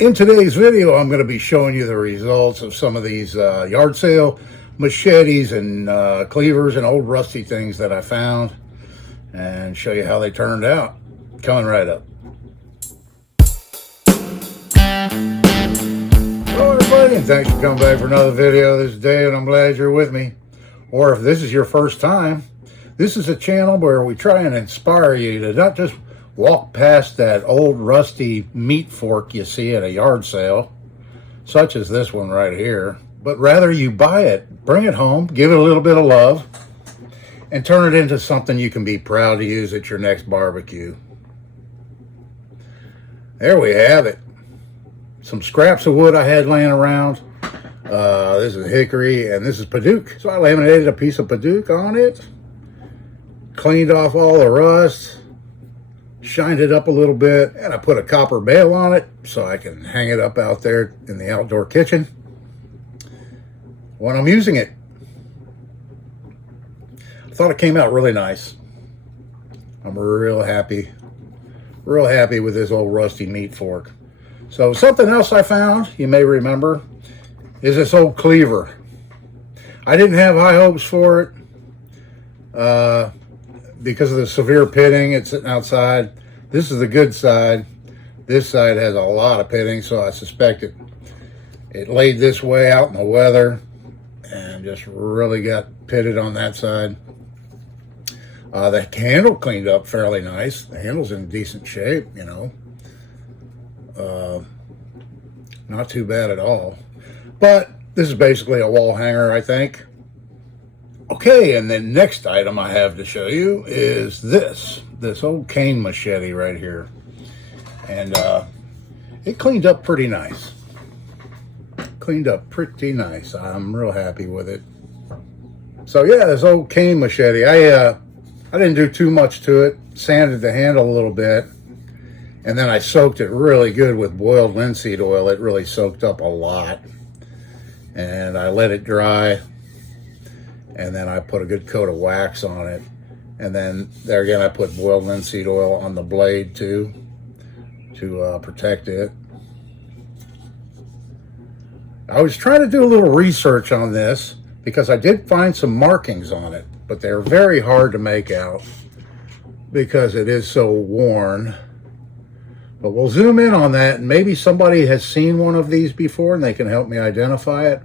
In today's video, I'm going to be showing you the results of some of these yard sale machetes and cleavers and old rusty things that I found, and show you how they turned out. Coming right up. Hello everybody, and thanks for coming back for another video. This is Dave, and I'm glad you're with me. Or if this is your first time, this is a channel where we try and inspire you to not just walk past that old rusty meat fork you see at a yard sale, such as this one right here, but rather you buy it, bring it home, give it a little bit of love, and turn it into something you can be proud to use at your next barbecue. There we have it. Some scraps of wood I had laying around. This is hickory, and this is padauk. So I laminated a piece of padauk on it, cleaned off all the rust, shined it up a little bit, and I put a copper bail on it so I can hang it up out there in the outdoor kitchen when I'm using it. I thought it came out really nice. I'm real happy with this old rusty meat fork. So something else I found, you may remember, is this old cleaver. I didn't have high hopes for it because of the severe pitting. It's sitting outside. This is the good side. This side has a lot of pitting, so I suspect it laid this way out in the weather and just really got pitted on that side. The handle cleaned up fairly nice. The handle's in decent shape, you know. Not too bad at all. But this is basically a wall hanger, I think. Okay, and the next item I have to show you is this old cane machete right here. And it cleaned up pretty nice. I'm real happy with it. So yeah, this old cane machete, I didn't do too much to it. Sanded the handle a little bit, and then I soaked it really good with boiled linseed oil. It really soaked up a lot. And I let it dry, and then I put a good coat of wax on it. And then there again, I put boiled linseed oil on the blade too, to protect it. I was trying to do a little research on this because I did find some markings on it, but they're very hard to make out because it is so worn. But we'll zoom in on that, and maybe somebody has seen one of these before and they can help me identify it.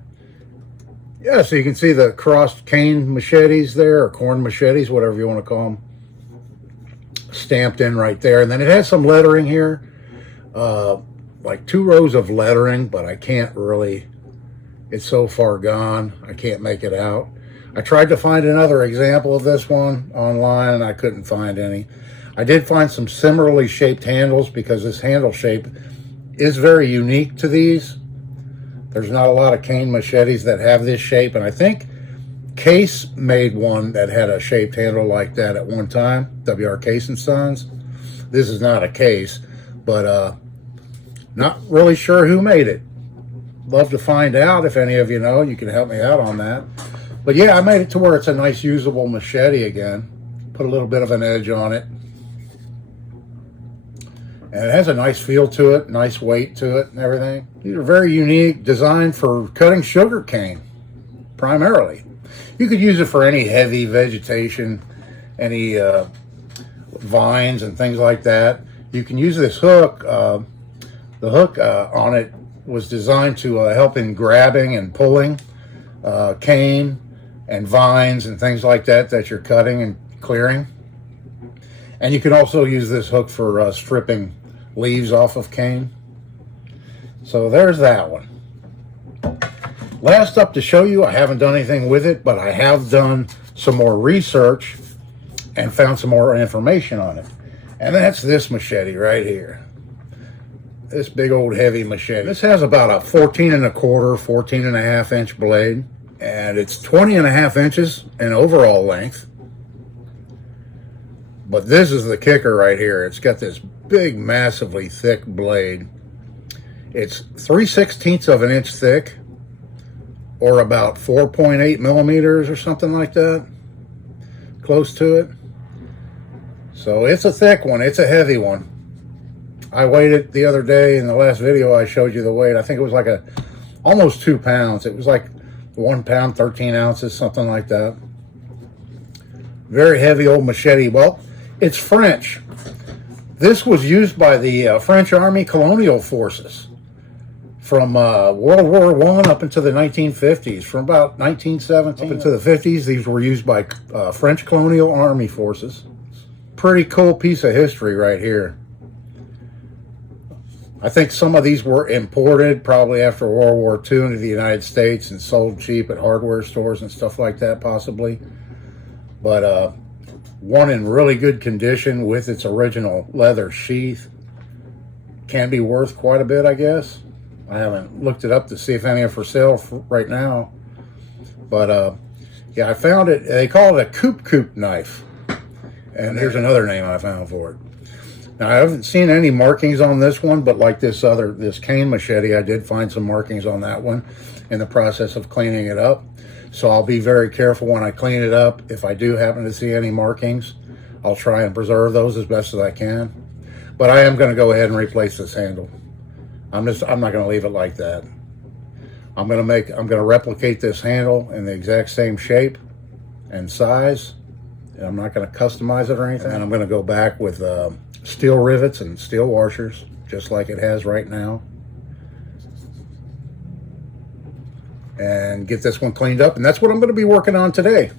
Yeah, so you can see the crossed cane machetes there, or corn machetes, whatever you want to call them, stamped in right there. And then it has some lettering here, like 2 rows of lettering, but I can't really, it's so far gone, I can't make it out. I tried to find another example of this one online, and I couldn't find any. I did find some similarly shaped handles because this handle shape is very unique to these. There's not a lot of cane machetes that have this shape, and I think Case made one that had a shaped handle like that at one time, W.R. Case & Sons. This is not a Case, but not really sure who made it. Love to find out if any of you know. You can help me out on that. But yeah, I made it to where it's a nice usable machete again. Put a little bit of an edge on it. And it has a nice feel to it, nice weight to it and everything. These are very unique, designed for cutting sugar cane, primarily. You could use it for any heavy vegetation, any vines and things like that. You can use this hook. The hook on it was designed to help in grabbing and pulling cane and vines and things like that you're cutting and clearing. And you can also use this hook for stripping leaves off of cane. So there's that one. Last up to show you, I haven't done anything with it, but I have done some more research and found some more information on it. And that's this machete right here. This big old heavy machete. This has about a 14 and a half inch blade, and it's 20 and a half inches in overall length. But this is the kicker right here. It's got this big, massively thick blade. It's 3/16 of an inch thick, or about 4.8 millimeters or something like that. Close to it. So it's a thick one. It's a heavy one. I weighed it the other day in the last video. I showed you the weight. I think it was like almost 2 pounds. It was like 1 pound, 13 ounces, something like that. Very heavy old machete. Well, it's French. This was used by the French Army Colonial Forces from World War I up into the 1950s. From about 1917 up into the 50s, these were used by French Colonial Army Forces. Pretty cool piece of history right here. I think some of these were imported probably after World War II into the United States and sold cheap at hardware stores and stuff like that, possibly. But one in really good condition with its original leather sheath can be worth quite a bit, I guess. I haven't looked it up to see if any are for sale right now. But yeah, I found it. They call it a coop knife. And here's another name I found for it. Now, I haven't seen any markings on this one, but like this cane machete, I did find some markings on that one in the process of cleaning it up. So I'll be very careful when I clean it up. If I do happen to see any markings, I'll try and preserve those as best as I can. But I am going to go ahead and replace this handle. I'm not going to leave it like that. I'm going to replicate this handle in the exact same shape and size. And I'm not going to customize it or anything. And I'm going to go back with steel rivets and steel washers, just like it has right now. And get this one cleaned up. And that's what I'm going to be working on today.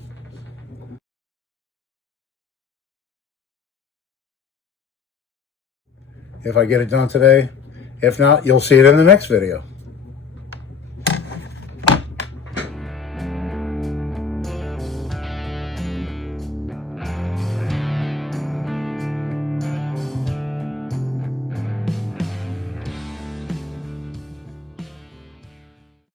If I get it done today. If not, you'll see it in the next video.